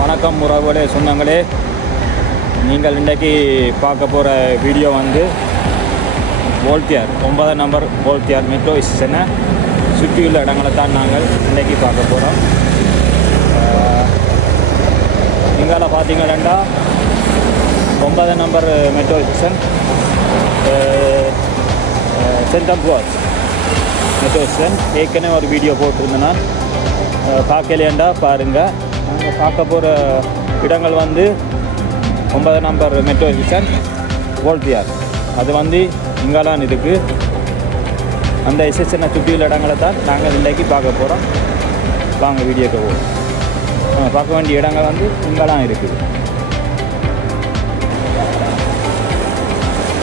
வணக்கம் உறவுகளே, சொந்தங்களே. நீங்கள் இன்றைக்கி பார்க்க போகிற வீடியோ வந்து போல்த்தியார் 9 நம்பர் போல்த்தியார் மெட்ரோ ஸ்டேஷனை சுற்றியுள்ள இடங்களை தான் நாங்கள் இன்றைக்கி பார்க்க போகிறோம். இங்கால பார்த்தீங்கன்னா 9 number metro station central coach metro station ஏற்கனவே ஒரு வீடியோ போட்டிருந்தேன். நான் பார்க்கலையாண்டா பாருங்கள். நாங்கள் பார்க்க போகிற இடங்கள் வந்து 9 நம்பர் மெட்ரோ ஸ்டேஷன் போல்த்தியார். அது வந்து இங்கெல்லாம் இருக்குது. அந்த ஸ்டேஷனை சுற்றியுள்ள இடங்களை தான் நாங்கள் இன்றைக்கி பார்க்க போகிறோம். வாங்க வீடியோக்கு போவோம். பார்க்க வேண்டிய இடங்கள் வந்து இங்கெல்லாம் இருக்குது.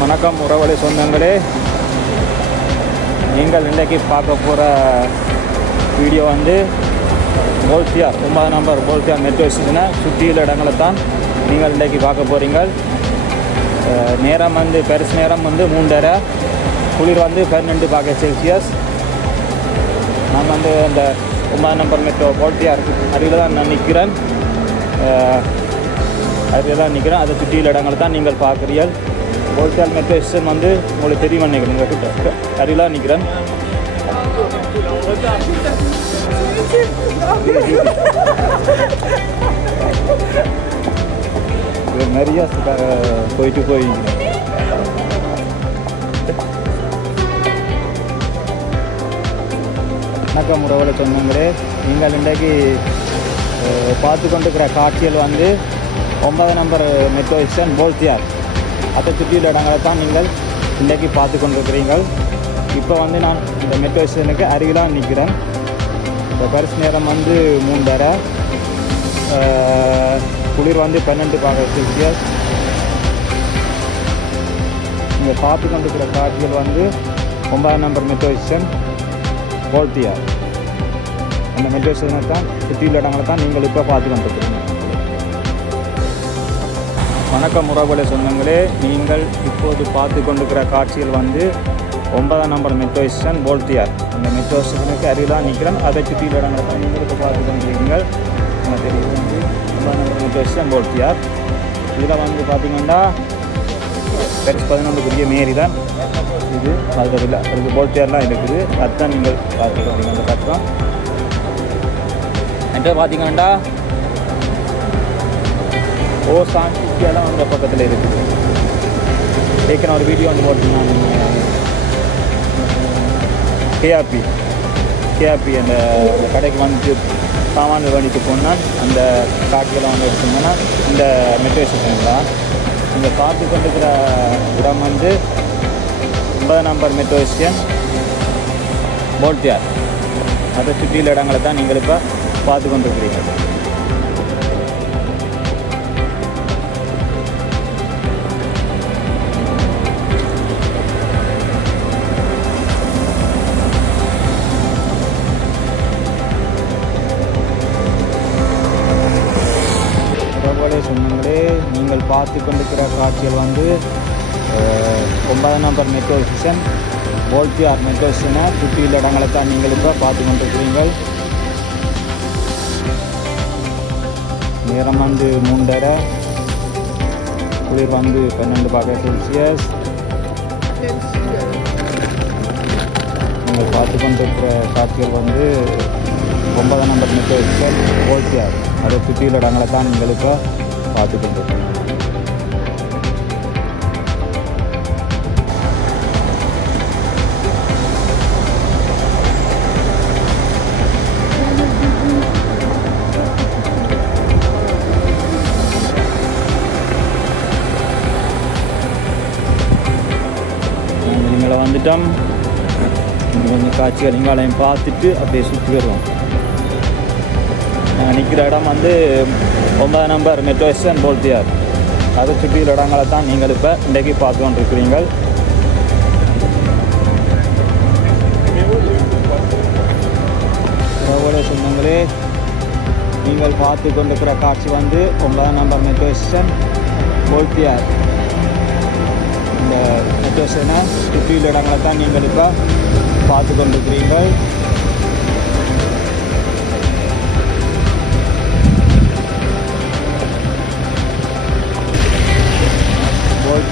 வணக்கம் உறவுகளே, சொந்தங்களே. நீங்கள் இன்றைக்கி பார்க்க போகிற வீடியோ வந்து போல்த்தியார் 9 நம்பர் போல்த்தியார் மெட்ரோ ஸ்டேஷனை சுற்றியுள்ள இடங்களை தான் நீங்கள் இன்றைக்கி பார்க்க போகிறீங்க. நேரம் வந்து பெருசு நேரம் வந்து 3:30, குளிர் வந்து 12 செல்சியஸ். நான் வந்து அந்த 9 நம்பர் மெட்ரோ போல்த்தியார் அருகில் தான் நான் நிற்கிறேன். அருகில் தான் நிற்கிறேன். அதை சுற்றியுள்ள இடங்களை தான் நீங்கள் பார்க்குறீர்கள். போல்த்தியார் மெட்ரோ ஸ்டேஷன் வந்து உங்களுக்கு தெரியும் நினைக்கிறேன். உங்கள்கிட்ட அருகில் நிற்கிறேன். நிறைய போயிட்டு போய் வணக்கம் உறவுகளை, சொன்னங்களே. நீங்கள் இன்றைக்கு பார்த்து கொண்டிருக்கிற காட்சிகள் வந்து 9 நம்பர் மெட்ரோ ஸ்டேஷன் போல்த்தியார். அதை சுற்றியுள்ள இடங்களை தான் நீங்கள் இன்றைக்கி பார்த்து கொண்டிருக்கிறீர்கள். இப்போ வந்து நான் இந்த மெட்ரோ ஸ்டேஷனுக்கு அருகிலாக நிற்கிறேன். இந்த பரிசு நேரம் வந்து 3:30, குளிர் வந்து 12 செல்சியஸ். இங்கே பார்த்து கொண்டிருக்கிற காட்சிகள் வந்து 9 நம்பர் மெட்ரோ ஸ்டேஷன் போல்த்தியார். அந்த மெட்ரோ ஸ்டேஷனை தான் சுற்றியுள்ள இடங்களை தான் நீங்கள் இப்போ பார்த்து கொண்டிருக்கிறீங்க. வணக்கம் உறவுகளே, சொந்தங்களே. நீங்கள் இப்போது பார்த்து கொண்டிருக்கிற காட்சிகள் வந்து 9 நம்பர் மெட்ரோ ஸ்டேஷன் போல்த்தியார். அந்த மெட்ரோ ஸ்டேஷனுக்கு அருகிலாக நிற்கிறேன். அதை சுற்றியுள்ள இடங்களை தான் நீங்கள் இப்போ பார்த்து கொண்டிருக்கீங்கள். எனக்கு தெரியும் வந்து 9 நம்பர் மெட்ரோ ஸ்டேஷன் போல்த்தியார். இதில் வந்து பார்த்திங்கன்னா பெருசு 11 மேரி தான் இது. அதில் அதுக்கு போல்த்தியார்லாம் இருக்குது. அதுதான் நீங்கள் பார்த்துக்கிறீங்க. அந்த கட்டணம் என்கிட்ட பார்த்திங்கன்னா ஓசான்லாம் அந்த பக்கத்தில் இருக்குது. ஏற்கனவே ஒரு வீடியோ வந்து போட்டிருந்தாங்க. கேஆர்பி அந்த கடைக்கு வந்து சாமான்கள் வேண்டிட்டு போனால் அந்த காட்சியெல்லாம் வந்து எடுத்துங்கன்னா இந்த மெட்ரோ ஸ்டேஷன் தான். இங்கே பார்த்து கொண்டிருக்கிற இடம் வந்து 9 நம்பர் மெட்ரோ ஸ்டேஷன் போல்த்தியார். அதை சுற்றியுள்ள இடங்களை தான் நீங்கள் இப்போ பார்த்து கொண்டிருக்கிறீங்க. சொன்னங்களே, நீங்கள் பார்த்து கொண்டிருக்கிற காட்சிகள் வந்து 9 நம்பர் மெட்ரோ ஸ்டேஷன் போல்த்தியார் மெட்ரோ ஸ்டேஷனை சுற்றியுள்ள இடங்களை தான் நீங்கள் இப்போ பார்த்து கொண்டிருக்கிறீர்கள். நேரம் வந்து 3:30, குளிர் வந்து 12 செல்சியஸ். நீங்கள் பார்த்து கொண்டிருக்கிற காட்சிகள் வந்து 9 நம்பர் மெட்ரோ ஸ்டேஷன் போல்த்தியார். அதை சுற்றியுள்ள இடங்களை தான் நீங்கள் இப்போ பார்த்து கொண்டிருக்கீங்க. நீங்களை வந்துட்டோம். கொஞ்சம் காட்சிகள் இங்காலையும் பார்த்துட்டு அப்படியே சுற்றி வருவோம். நாங்கள் நிற்கிற இடம் வந்து 9 நம்பர் மெட்ரோ ஸ்டேஷன் போல்த்தியார். அதை சுற்றியுள்ள இடங்களை தான் நீங்கள் இப்போ இன்றைக்கி பார்த்து கொண்டிருக்கிறீர்கள். சொந்தங்களே, நீங்கள் பார்த்து கொண்டிருக்கிற காட்சி வந்து 9 நம்பர் மெட்ரோ ஸ்டேஷன் போல்த்தியார். இந்த மெட்ரோ ஸ்டேஷனை சுற்றியுள்ள இடங்களை தான் நீங்கள் இப்போ பார்த்து கொண்டிருக்கிறீர்கள்.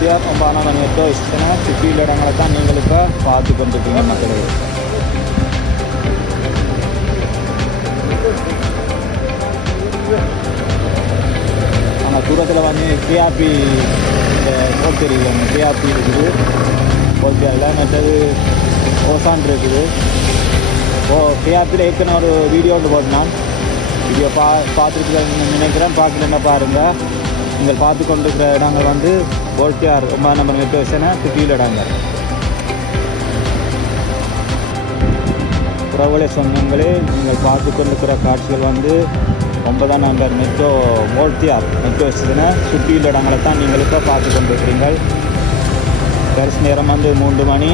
போல்ட்டியார் 9 மெட்ரோ ஸ்டேஷனை சுற்றியுள்ள இடங்களை தான் நீங்கள் இப்போ பார்த்து கொண்டிருக்கீங்க மக்களே. ஆனால் தூரத்தில் வந்து கேஆர்பி இந்த போல் தெரியும், கேஆர்பி இருக்குது போல்ட்டியாரில். மற்றது ஓசான் இருக்குது. கேஆர்பியில் ஏற்கனவே ஒரு வீடியோ ஒன்று போட்டேன். வீடியோ பார்த்துட்டு நினைக்கிறேன். பார்க்கலன்னா பாருங்கள். நீங்கள் பார்த்து கொண்டிருக்கிற இடங்கள் வந்து போல்ட்டியார் 9 நம்பர் மெட்ரோ ஸ்டேஷனை சுற்றியுள்ள இடங்கள். புறவழி சொந்தங்களே, நீங்கள் பார்த்து கொண்டிருக்கிற காட்சிகள் வந்து 9 நம்பர் மெட்ரோ போல்ட்டியார் மெட்ரோ ஸ்டேஷனை சுற்றியுள்ள இடங்களை தான் நீங்கள் இப்போ பார்த்து கொண்டிருக்கிறீர்கள். கரிசு நேரம் வந்து 3 மணி.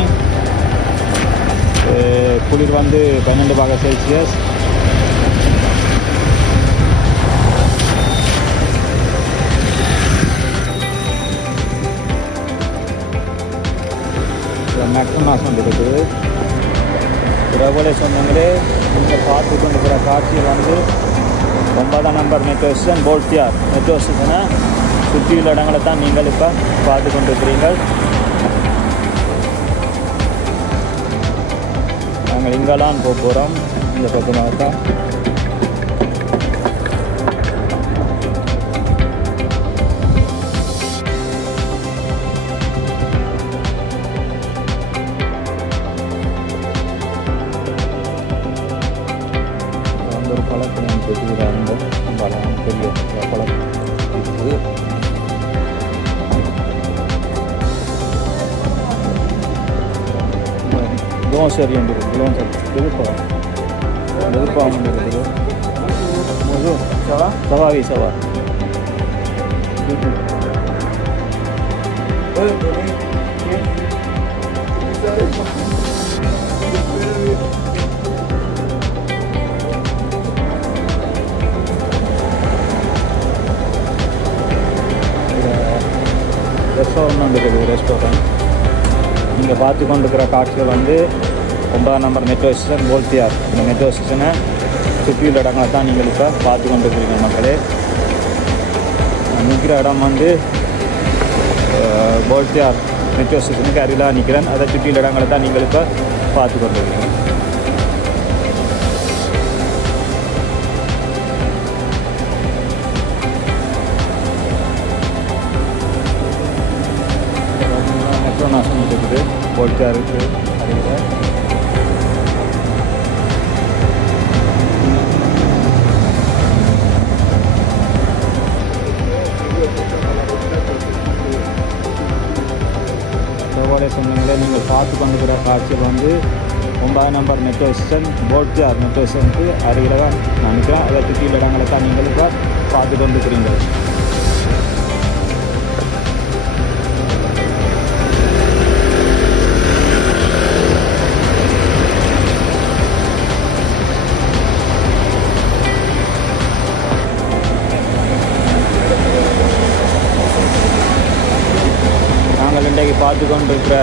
குளிர் வந்து 12°C. மெக்டோனாஸ் இருக்குது. பிரபல சொந்தங்களே, நீங்கள் பார்த்து கொண்டிருக்கிற காட்சியில் வந்து 9 நம்பர் மெட்ரோ ஸ்டேஷன் போல்ட்டியார் மெட்ரோ ஸ்டேஷனை சுற்றியுள்ள இடங்களை தான் நீங்கள் இப்போ பார்த்து கொண்டிருக்கிறீர்கள். நாங்கள் இங்கெல்லாம் போக போகிறோம். இந்த பக்கமாக தான் ஒரு பழக்கம் இருக்குது. அந்த பழம் பெரிய பழம் இருக்குது. லோன்சரி ஒன்று இருக்குது. லோன்சரி எதிர்ப்பாக ஒன்று இருக்குது. சவாவி சவா ரெஸ்டாரண்ட் இருக்குது. ரெஸ்டாரண்ட் நீங்கள் பார்த்து கொண்டிருக்கிற காட்சிகள் வந்து 9 நம்பர் மெட்ரோ ஸ்டேஷன் போல்ட்டியார். இந்த மெட்ரோ ஸ்டேஷனை சுற்றியுள்ள இடங்களை தான் நீங்கள் இப்போ பார்த்து கொண்டிருக்கிறீங்க மக்களே. நிற்கிற இடம் வந்து போல்ட்டியார் மெட்ரோ ஸ்டேஷனுக்கு அருகிலாக நிற்கிறேன். அதை சுற்றியுள்ள இடங்களை தான் நீங்கள் இப்போ பார்த்து கொண்டிருக்கிறீங்க. மெக்டோனாஸ் இருக்குது போல்ட்டியாருக்கு அருகில். சொன்னீங்களே, நீங்கள் பார்த்து கொண்டிருக்கிற காட்சியில் வந்து 9 நம்பர் மெட்ரோ ஸ்டேஷன் போல்ட்டியார் மெட்ரோ ஸ்டேஷனுக்கு அருகில் தான் நான் நிற்கிறேன். அதை சுற்றியுள்ள இடங்களை தான் நீங்கள் இப்போ பார்த்து கொண்டிருக்கிறீங்க. நாங்கள் இன்றைக்கு பார்த்து கொண்டிருக்கிற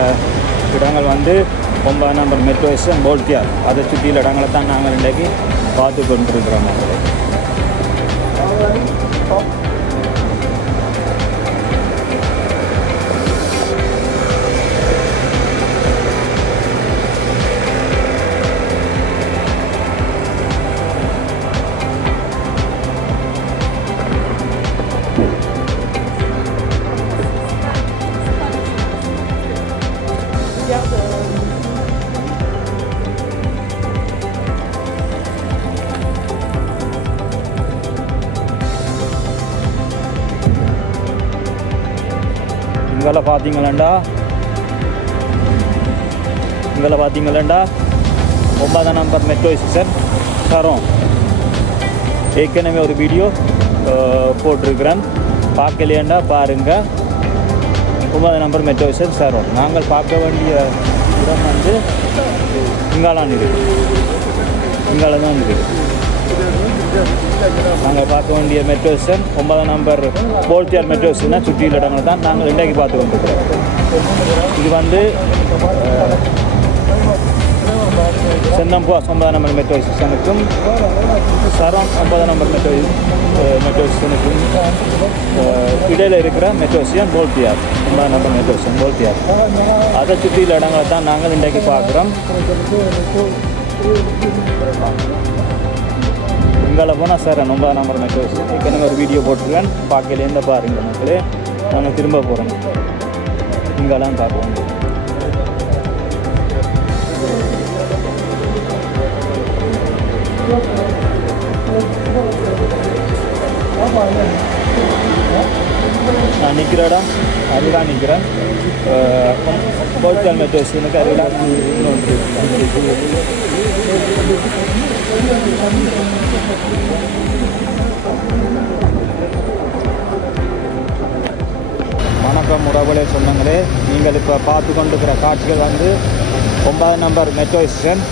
இடங்கள் வந்து 9 நம்பர் மெட்ரோ ஸ்டேஷன் போல்ட்டியார். அதை சுற்றியுள்ள இடங்களை தான் நாங்கள் இன்றைக்கு பார்த்து கொண்டிருக்கிறோம். இங்கே பார்த்தீங்களா 9 நம்பர் மெட்ரோ ஸ்டேஷன் சரோன். ஏற்கனவே ஒரு வீடியோ போட்டிருக்கிறேன். பார்க்கலையேண்டா பாருங்கள். 9 நம்பர் மெட்ரோ ஸ்டேஷன் சரோன். நாங்கள் பார்க்க வேண்டிய இடம் வந்து இங்காளான் இருக்குது. இங்கால தான் இருக்குது. நாங்கள் பார்க்க வேண்டிய மெட்ரோ ஸ்டேஷன் 9 நம்பர் போல்ட்டியார் மெட்ரோ ஸ்டேஷனை சுற்றியுள்ள இடங்கள் தான் நாங்கள் இன்றைக்கு பார்த்து கொண்டிருக்கிறோம். இது வந்து செந்தம்புவாஸ் 9 நம்பர் மெட்ரோ ஸ்டேஷனுக்கும் சரம் 9 நம்பர் மெட்ரோ ஸ்டேஷனுக்கும் இடையில் இருக்கிற மெட்ரோ ஸ்டேஷன் போல்டியார் 9 நம்பர் மெட்ரோ ஸ்டேஷன் போல்டியார். அதை சுற்றியுள்ள இடங்களை தான் நாங்கள் இன்றைக்கு பார்க்குறோம். இங்கே போனால் சார் 9 நம்பர் மெட்ரோ ஸ்டேஷன் ஏற்கனவே ஒரு வீடியோ போட்டிருக்கேன். பார்க்கலேருந்து பாருங்கள் மக்களே. நாங்கள் திரும்ப போகிறோம். இங்கெல்லாம் பார்ப்போம். நான் நிற்கிற இடம் அதுதான் நிற்கிறேன். போல்டியார் மெட்ரோ ஸ்டேஷனுக்கு அதுதான் இன்னொன்று. வணக்கம் உறவுகளே, சொந்தங்களே. நீங்கள் இப்போ பார்த்து கொண்டிருக்கிற காட்சிகள் வந்து 9 நம்பர் மெட்ரோ ஸ்டேஷன்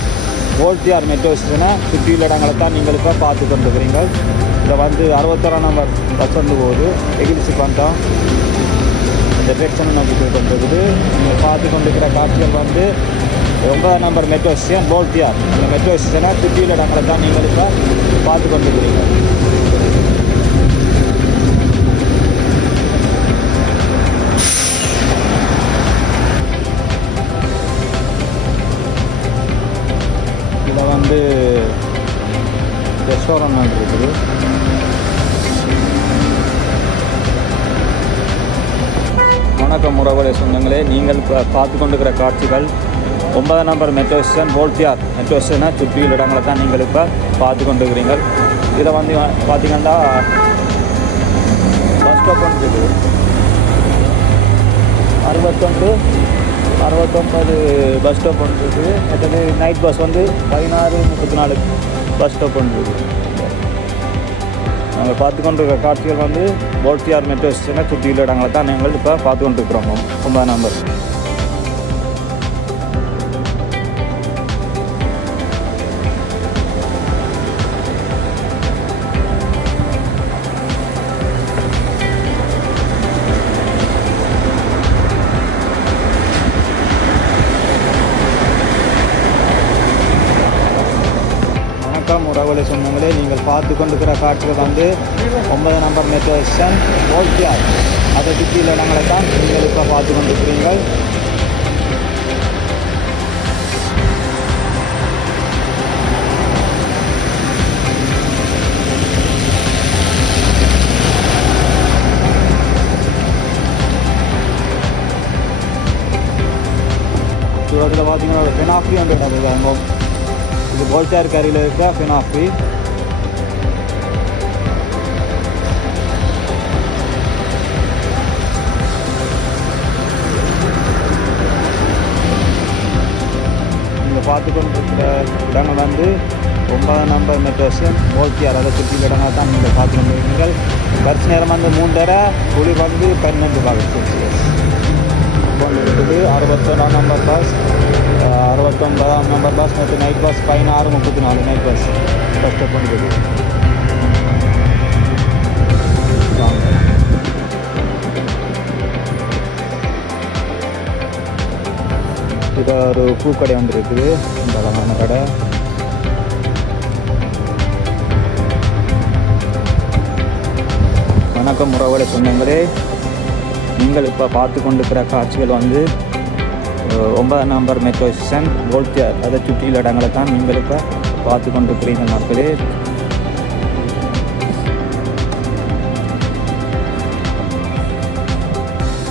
போல்டியார் மெட்ரோ ஸ்டேஷனை சுற்றியுள்ள இடங்களை தான் நீங்கள் இப்போ பார்த்து கொண்டிருக்கிறீங்க. இதில் வந்து 61 நம்பர் பஸ் வந்து போகுது. எகிரிசி பண்ணிட்டோம். இந்த டிரெக்ஷன் நோக்கி போய் கொண்டிருக்குது. நீங்கள் பார்த்து கொண்டிருக்கிற காட்சிகள் வந்து 9 நம்பர் மெட்ரோ ஸ்டேஷன் போல்டியார். அந்த மெட்ரோ ஸ்டேஷனை சுற்றியுள்ள இடங்களை தான் நீங்கள் இப்போ பார்த்து கொண்டிருக்கிறீங்க. இதில் வந்து ரெஸ்டாரண்ட் இருக்குது. வணக்கம் உறவுகளே, சொந்தங்களே. நீங்கள் இப்போ பார்த்து கொண்டிருக்கிற காட்சிகள் 9 நம்பர் மெட்ரோ ஸ்டேஷன் போல்டியார் மெட்ரோ ஸ்டேஷனை சுற்றியுள்ள இடங்களை தான் நீங்கள் இப்போ பார்த்து கொண்டிருக்கிறீங்க. இதில் வந்து பார்த்தீங்கன்னா பஸ் ஸ்டாப் இருக்குது. 69 பஸ் ஸ்டாப் ஒன்று இருக்குது. மற்றது நைட் பஸ் வந்து 16:34 பஸ் ஸ்டாப் ஒன்று இருக்குது. நாங்கள் பார்த்து கொண்டிருக்கிற காட்சிகள் வந்து போல்டியார் மெட்ரோ ஸ்டேஷனை சுற்றியுள்ள இடங்களை தான் நாங்கள் இப்போ பார்த்து கொண்டிருக்கிறோம். 9 நம்பர். உறவுகளை சொன்னங்களே, நீங்கள் பார்த்து கொண்டிருக்கிற காட்சிகள் வந்து 9 நம்பர் மெட்ரோ ஸ்டேஷன் போல்டியார். அதை சுற்றியுள்ள இடங்களை தான் நீங்கள் இப்போ பார்த்து கொண்டிருக்கிறீர்கள். தூரத்தில் பார்த்தீங்கன்னா ஒரு ஃபெனாஃப்ரி வந்து நடக்குது. இது போல்டியார் கரையில் இருக்க ஃபெனாஃப்ரி. இங்கே பார்த்து கொண்டிருக்கிற இடங்கள் வந்து 9 நம்பர் மெட்ரோ ஸ்டேஷன் போல்டியார். அதை சுற்றியுள்ள இடங்கள் தான் நீங்கள் பார்த்து கொண்டிருக்கிறீர்கள். பஸ் நேரம் வந்து 3:30, குளிர் வந்து 12°C இருக்குது. 61 நம்பர் பஸ், 69 நம்பர் பஸ் மற்றும் night bus 16:34 night bus stop பண்ணிடுது. இது ஒரு பூக்கடை வந்து இருக்குது. இந்த அழகான கடை. வணக்கம் உறவுகளை, சொந்தங்களே. நீங்கள் இப்போ பார்த்து கொண்டிருக்கிற காட்சிகள் வந்து 9 நம்பர் மெட்ரோ ஸ்டேஷன் போல்டியார். அதை சுற்றியுள்ள இடங்களை தான் நீங்கள் இப்போ பார்த்து கொண்டிருக்கிறீங்க மக்களே.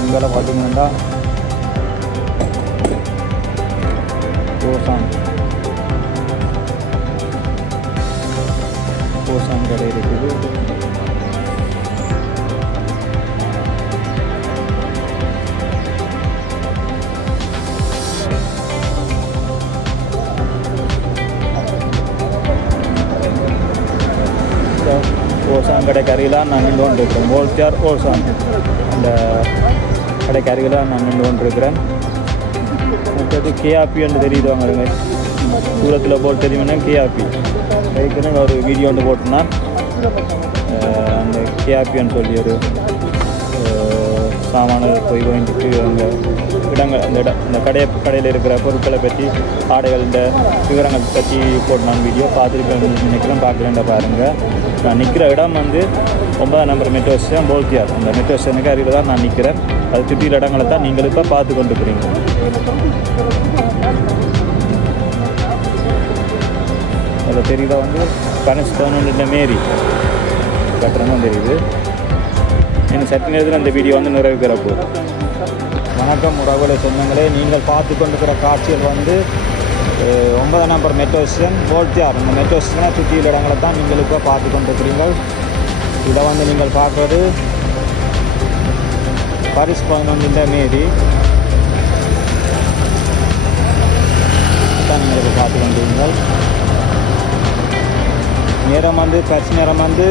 இங்கே பார்த்தீங்கன்னா கோசான் கடை இருக்குது. ஓசான் கடை கரையில் நான் நின்று கொண்டு இருக்கிறேன். போல்டியார் ஓசான் அந்த கடை கரையில் நான் நின்று கொண்டு இருக்கிறேன். மற்றது கேஆர்பி என்று தெரியுது. வாங்க தூரத்தில் போல் தெரியும்னா கேஆர்பி ஏற்கனவே ஒரு வீடியோ ஒன்று போட்டோன்னா அந்த கேஆர்பின்னு சொல்லி ஒரு சாமான்கள் போய் வாங்கிட்டு அங்கே இடங்கள் இந்த கடையில் இருக்கிற பொருட்களை பற்றி ஆடைகள் இந்த விவரங்கள் பற்றி போட்டு நான் வீடியோ பார்த்துருக்கேன் நினைக்கிறேன். பார்க்கலேண்டா பாருங்கள். நான் நிற்கிற இடம் வந்து 9ஆம் நம்பர் மெட்ரோ ஸ்டேஷன் போல்தியார். அந்த மெட்ரோ ஸ்டேஷனுக்கு அருகில் தான் நான் நிற்கிறேன். அது சுற்றியுள்ள இடங்களை தான் நீங்கள் இப்போ பார்த்து கொண்டு இருக்கிறீங்க. அதில் தெரியுதா வந்து கனஸ்டோன் மேரி கட்டணமும் தெரியுது. எனக்கு சற்று நேரத்தில் அந்த வீடியோ வந்து நிறைவு பெற போகுது. வணக்கம் உறவுகளை சொந்தங்களே, நீங்கள் பார்த்து கொண்டிருக்கிற காட்சிகள் வந்து 9ஆம் நம்பர் மெட்ரோ ஸ்டேஷன் போல்தியார். இந்த மெட்ரோ ஸ்டேஷனை சுற்றியுள்ள இடங்களை தான் நீங்கள் இப்போ பார்த்து கொண்டிருக்கிறீர்கள். இதை வந்து நீங்கள் பார்க்குறது பாரிஸ் 11 மேரி தான் நீங்கள் இப்போ பார்த்து கொண்டிருங்கள். நேரம் வந்து கட்சி நேரம் வந்து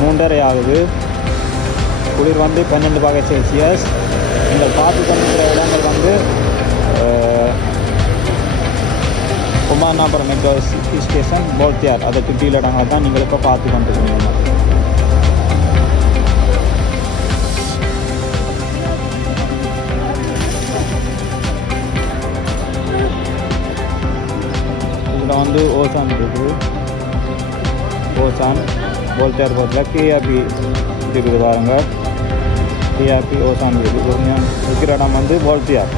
3:30 ஆகுது. குளிர் வந்து 12 பாகை செல்சியஸ். நீங்கள் பார்த்து கொண்டிருக்கிற இடங்கள் வந்து 9ஆம் நம்பர் மெட்ரோ ஸ்டேஷன் போல்தியார். அதை சுற்றியுள்ள இடங்களை தான் நீங்கள் இப்போ பார்த்து கொண்டிருக்கிறீங்க. இதில் வந்து ஓசான் இருக்குது. ஓசான் போல்தியார் பக்கத்தில் கேஆர்பி இருக்குது பாருங்க. கேஆர்பி ஓசான் இருக்குது. இருக்கிற இடம் வந்து போல்தியார்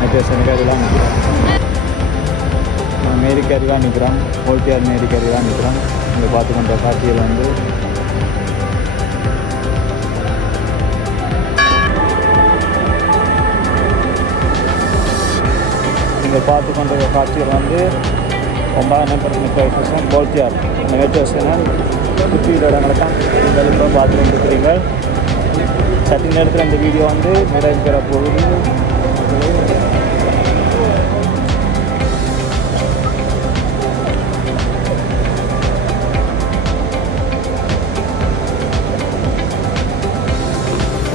மெட்ரோ ஸ்டேஷனுக்கு அருகிலாம் நிற்கிறோம். மேரிக்கு அருகிலாம் நிற்கிறோம். போல்தியார் மேரிக்கு அருகிலாம் நிற்கிறோம். இங்கே பார்த்து கொண்ட காட்சிகள் வந்து நீங்கள் பார்த்து கொண்ட காட்சிகள் வந்து 9ஆம் நம்பர் மெட்ரோ ஸ்டேஷன் போல்தியார். அந்த மெட்ரோ ஸ்டேஷன் சுற்றியுள்ள இடங்களை தான் நீங்கள் இப்போ பார்த்து கொண்டிருக்கிறீர்கள். சற்று நேரத்தில் இந்த வீடியோ வந்து நிறைவு பெற போகுது.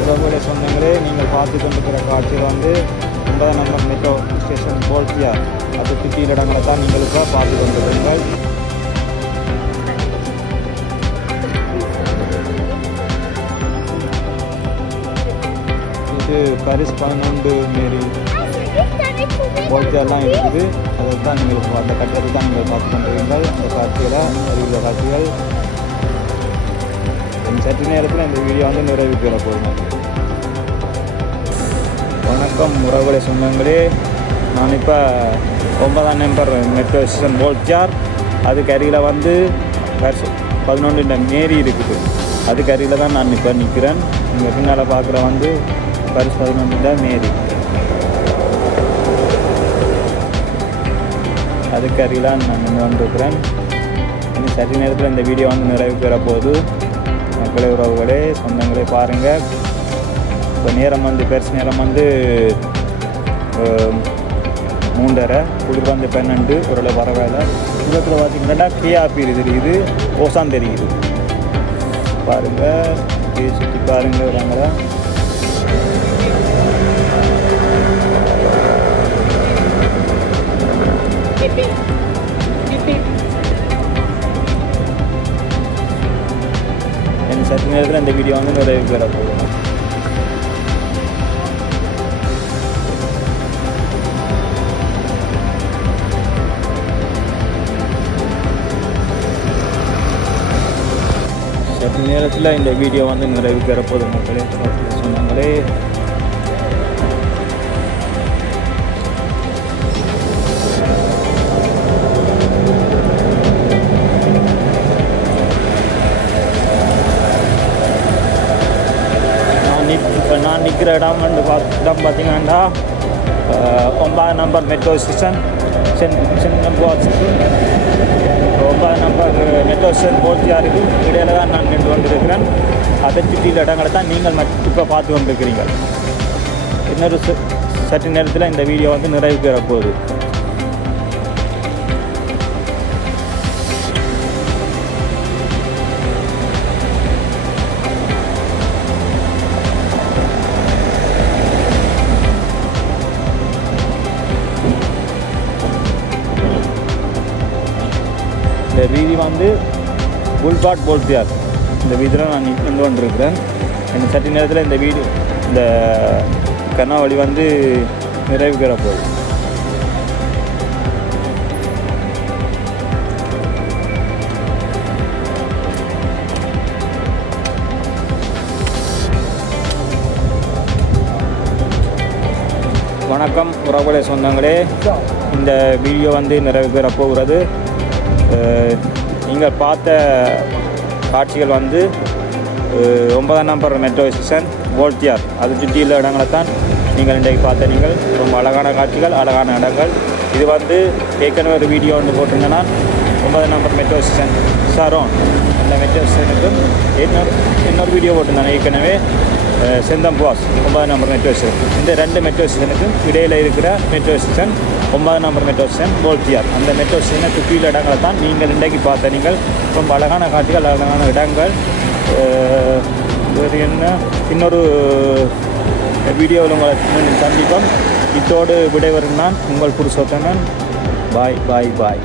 உறவுகளை சொந்தங்களே, நீங்கள் பார்த்து கொண்டிருக்கிற காட்சிகள் வந்து 9ஆம் நம்பர் மெட்ரோ ஸ்டேஷன் போல்தியார். அது சுற்றியுள்ள இடங்களை தான் நீங்கள் இப்போ பார்த்து கொண்டிருக்கிறீர்கள். இது பாரிஸ் 11 மேரி போல்தியார்லாம் இருக்குது. அதை தான் நீங்கள் அந்த கட்டத்தை தான் நீங்கள் பார்த்து கொண்டிருக்கீங்கள். அந்த காட்சிகளை அறிவுள்ள காட்சிகள் சற்று நேரத்தில் இந்த வீடியோ வந்து நிறைவு பெற போகுது. வணக்கம் உறவுகளை சொந்தங்களே, நான் இப்போ 9ஆம் நம்பர் மெட்ரோ ஸ்டேஷன் போல்தியார். அதுக்கு அருகில் வந்து 11 மேரி இருக்குது. அதுக்கு அருகில் தான் நான் இப்போ நிற்கிறேன். நீங்கள் பின்னால் பார்க்குற வந்து பாரிஸ் 11 மேரி. அதுக்கு அருகில் நான் நின்று வந்துருக்கிறேன். இன்னும் சற்று நேரத்தில் இந்த வீடியோ வந்து நிறைவு பெற போகுது. மக்களை உறவுகளே சொந்தங்களே பாருங்கள். இப்போ நேரம் வந்து பெருசு நேரம் வந்து 3:30, குளிர் வந்து 12, ஓரளவு பரவாயில்ல. இதில் பார்த்திங்கன்னா கேஆர்பி தெரியுது, ஓசான் தெரியுது பாருங்கள். சுற்றி பாருங்கள் வராங்களா. சற்று நேரத்தில் இந்த வீடியோ வந்து நிறைவு பெற போகுது. சற்று நேரத்தில் இந்த வீடியோ வந்து நிறைவு பெற போகுது மக்களே சொன்னாங்களே. இப்போ நான் நிற்கிற இடம் வந்து பார்த்தீங்கன்னா 9ஆம் நம்பர் மெட்ரோ ஸ்டேஷன் 9ஆம் நம்பர் மெட்ரோ ஸ்டேஷன் போல்தியாருக்கு இடையில தான் நான் நின்று கொண்டிருக்கிறேன். அதை சுற்றியுள்ள இடங்களை தான் நீங்கள் இப்போ பார்த்து கொண்டிருக்கிறீர்கள். இன்னொரு சற்று நேரத்தில் இந்த வீடியோ வந்து நிறைவு பெற போகுது. இந்த வீதி வந்து புல்பாட் போல்தியார். இந்த வீதியில் நான் நின்று கொண்டிருக்கிறேன். இந்த சற்று நேரத்தில் இந்த கனாவழி வந்து நிறைவு பெற போகுது. வணக்கம் உறவுகளே, சொந்தங்களே. இந்த வீடியோ வந்து நிறைவு பெற போகிறது. நீங்கள் பார்த்த காட்சிகள் வந்து 9ஆம் நம்பர் மெட்ரோ ஸ்டேஷன் வோல்டியார் அது சுற்றியுள்ள இடங்களை தான் நீங்கள் இன்றைக்கு பார்த்த நீங்கள் ரொம்ப அழகான காட்சிகள், அழகான இடங்கள். இது வந்து ஏற்கனவே ஒரு வீடியோ ஒன்று போட்டிருந்தேன்னா 9ஆம் நம்பர் மெட்ரோ ஸ்டேஷன் சரோன் அந்த மெட்ரோ ஸ்டேஷனுக்கும் இன்னொரு வீடியோ போட்டிருந்தேன் ஏற்கனவே செந்தம்புவாஸ் 9ஆம் நம்பர் மெட்ரோ ஸ்டேஷன். இந்த 2 மெட்ரோ ஸ்டேஷனுக்கும் இடையில் இருக்கிற மெட்ரோ ஸ்டேஷன் 9ஆம் நம்பர் மெட்ரோ ஸ்டேஷன் வோல்டியார். அந்த மெட்ரோ ஸ்டேஷனை சுற்றியுள்ள இடங்களை தான் நீங்கள் இன்றைக்கு பார்த்த நீங்கள் ரொம்ப அழகான காட்சிகள், அழகான இடங்கள். என்ன இன்னொரு வீடியோவில் உங்களை சந்திப்போம். இத்தோடு விடைபெறும் நான் உங்கள் புருஷோத்தனன். பாய் பாய் பாய்.